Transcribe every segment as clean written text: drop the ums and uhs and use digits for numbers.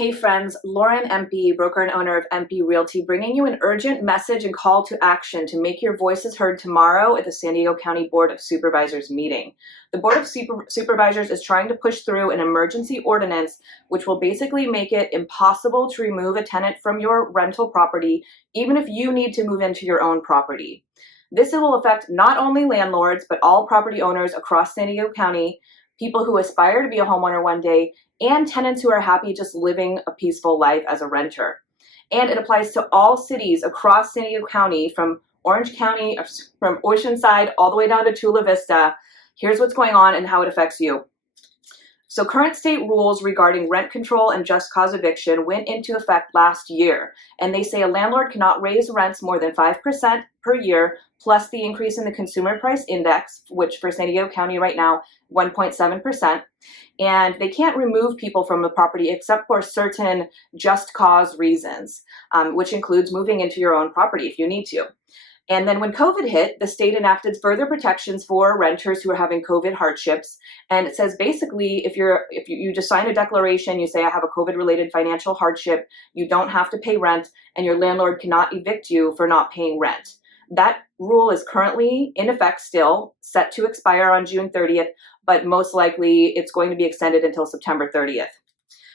Hey friends, Lauren MP, broker and owner of MP Realty, bringing you an urgent message and call to action to make your voices heard tomorrow at the San Diego County Board of Supervisors meeting. The Board of Supervisors is trying to push through an emergency ordinance which will basically make it impossible to remove a tenant from your rental property, even if you need to move into your own property. This will affect not only landlords, but all property owners across San Diego County, people who aspire to be a homeowner one day, and tenants who are happy just living a peaceful life as a renter. And it applies to all cities across San Diego County, from Orange County, from Oceanside, all the way down to Chula Vista. Here's what's going on and how it affects you. So current state rules regarding rent control and just cause eviction went into effect last year, and they say a landlord cannot raise rents more than 5% per year, plus the increase in the consumer price index, which for San Diego County right now, 1.7%. And they can't remove people from the property except for certain just cause reasons, which includes moving into your own property if you need to. And then when COVID hit, the state enacted further protections for renters who are having COVID hardships. And it says basically, if you just sign a declaration, you say, I have a COVID-related financial hardship, you don't have to pay rent, and your landlord cannot evict you for not paying rent. That rule is currently in effect still, set to expire on June 30th, but most likely it's going to be extended until September 30th.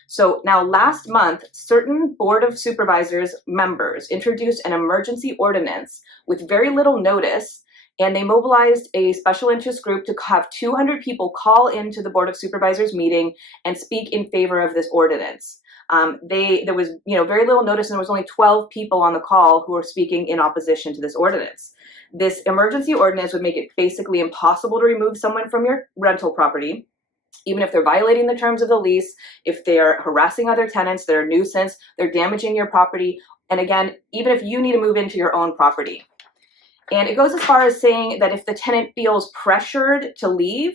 So now last month, certain Board of Supervisors members introduced an emergency ordinance with very little notice, and they mobilized a special interest group to have 200 people call into the Board of Supervisors meeting and speak in favor of this ordinance. There was very little notice, and there was only 12 people on the call who were speaking in opposition to this ordinance. This emergency ordinance would make it basically impossible to remove someone from your rental property, even if they're violating the terms of the lease, if they're harassing other tenants, they're a nuisance, they're damaging your property, and again, even if you need to move into your own property. And it goes as far as saying that if the tenant feels pressured to leave,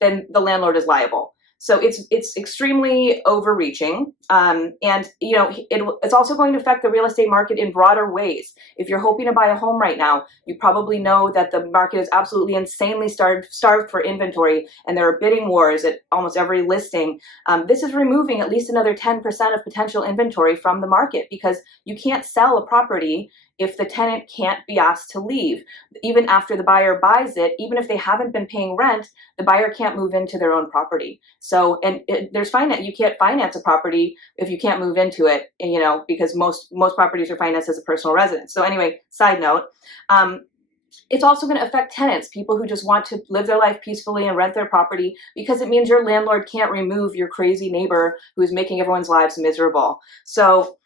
then the landlord is liable. So it's extremely overreaching, and it's also going to affect the real estate market in broader ways. If you're hoping to buy a home right now, you probably know that the market is absolutely insanely starved for inventory, and there are bidding wars at almost every listing. This is removing at least another 10% of potential inventory from the market, because you can't sell a property if the tenant can't be asked to leave. Even after the buyer buys it, even if they haven't been paying rent, the buyer can't move into their own property. So, there's finance. You can't finance a property if you can't move into it, because most properties are financed as a personal residence. So anyway, side note, it's also going to affect tenants, people who just want to live their life peacefully and rent their property, because it means your landlord can't remove your crazy neighbor who's making everyone's lives miserable. So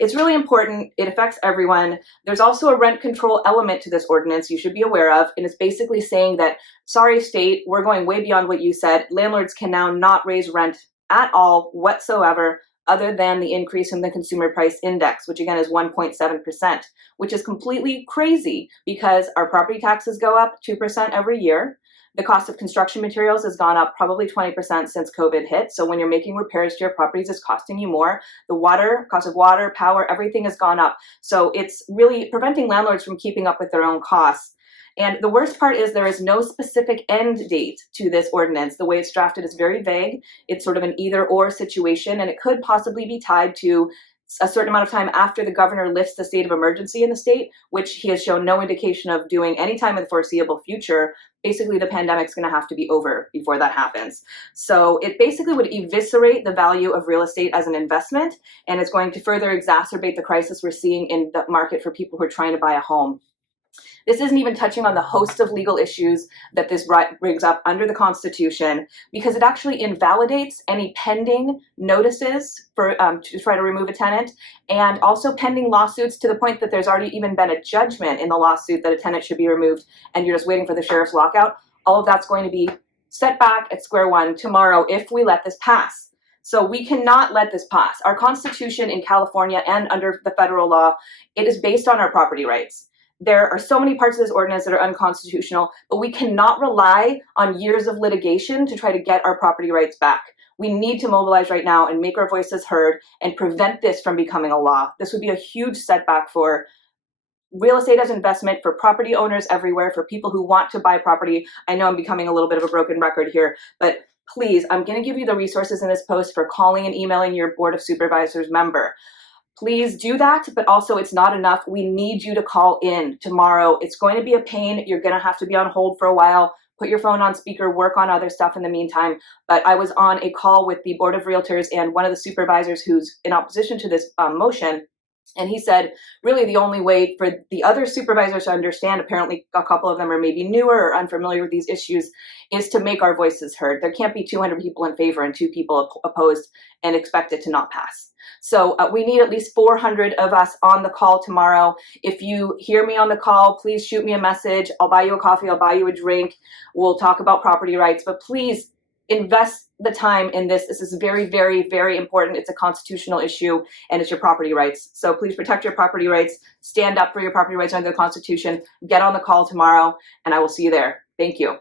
it's really important. It affects everyone. There's also a rent control element to this ordinance you should be aware of, and it's basically saying that, sorry state, we're going way beyond what you said. Landlords can now not raise rent at all whatsoever, other than the increase in the consumer price index, which again is 1.7%, which is completely crazy because our property taxes go up 2% every year. The cost of construction materials has gone up probably 20% since COVID hit. So when you're making repairs to your properties, it's costing you more. The cost of water, power, everything has gone up. So it's really preventing landlords from keeping up with their own costs. And the worst part is there is no specific end date to this ordinance. The way it's drafted is very vague. It's sort of an either or situation, and it could possibly be tied to a certain amount of time after the governor lifts the state of emergency in the state, which he has shown no indication of doing anytime in the foreseeable future. Basically, the pandemic's going to have to be over before that happens. So it basically would eviscerate the value of real estate as an investment, and it's going to further exacerbate the crisis we're seeing in the market for people who are trying to buy a home. This isn't even touching on the host of legal issues that this brings up under the Constitution, because it actually invalidates any pending notices for to try to remove a tenant, and also pending lawsuits to the point that there's already even been a judgment in the lawsuit that a tenant should be removed, and you're just waiting for the sheriff's lockout. All of that's going to be set back at square one tomorrow if we let this pass. So we cannot let this pass. Our Constitution in California and under the federal law, it is based on our property rights. There are so many parts of this ordinance that are unconstitutional, but we cannot rely on years of litigation to try to get our property rights back. We need to mobilize right now and make our voices heard and prevent this from becoming a law. This would be a huge setback for real estate as investment, for property owners everywhere, for people who want to buy property. I know I'm becoming a little bit of a broken record here, but please, I'm going to give you the resources in this post for calling and emailing your Board of Supervisors member. Please do that, but also it's not enough. We need you to call in tomorrow. It's going to be a pain. You're going to have to be on hold for a while. Put your phone on speaker, work on other stuff in the meantime. But I was on a call with the Board of Realtors and one of the supervisors who's in opposition to this motion. And he said, really the only way for the other supervisors to understand, apparently a couple of them are maybe newer or unfamiliar with these issues, is to make our voices heard. There can't be 200 people in favor and 2 people opposed and expect it to not pass. So we need at least 400 of us on the call tomorrow. If you hear me on the call, please shoot me a message. I'll buy you a coffee. I'll buy you a drink. We'll talk about property rights. But please invest the time in this. This is very, very, very important. It's a constitutional issue and it's your property rights. So please protect your property rights. Stand up for your property rights under the Constitution. Get on the call tomorrow and I will see you there. Thank you.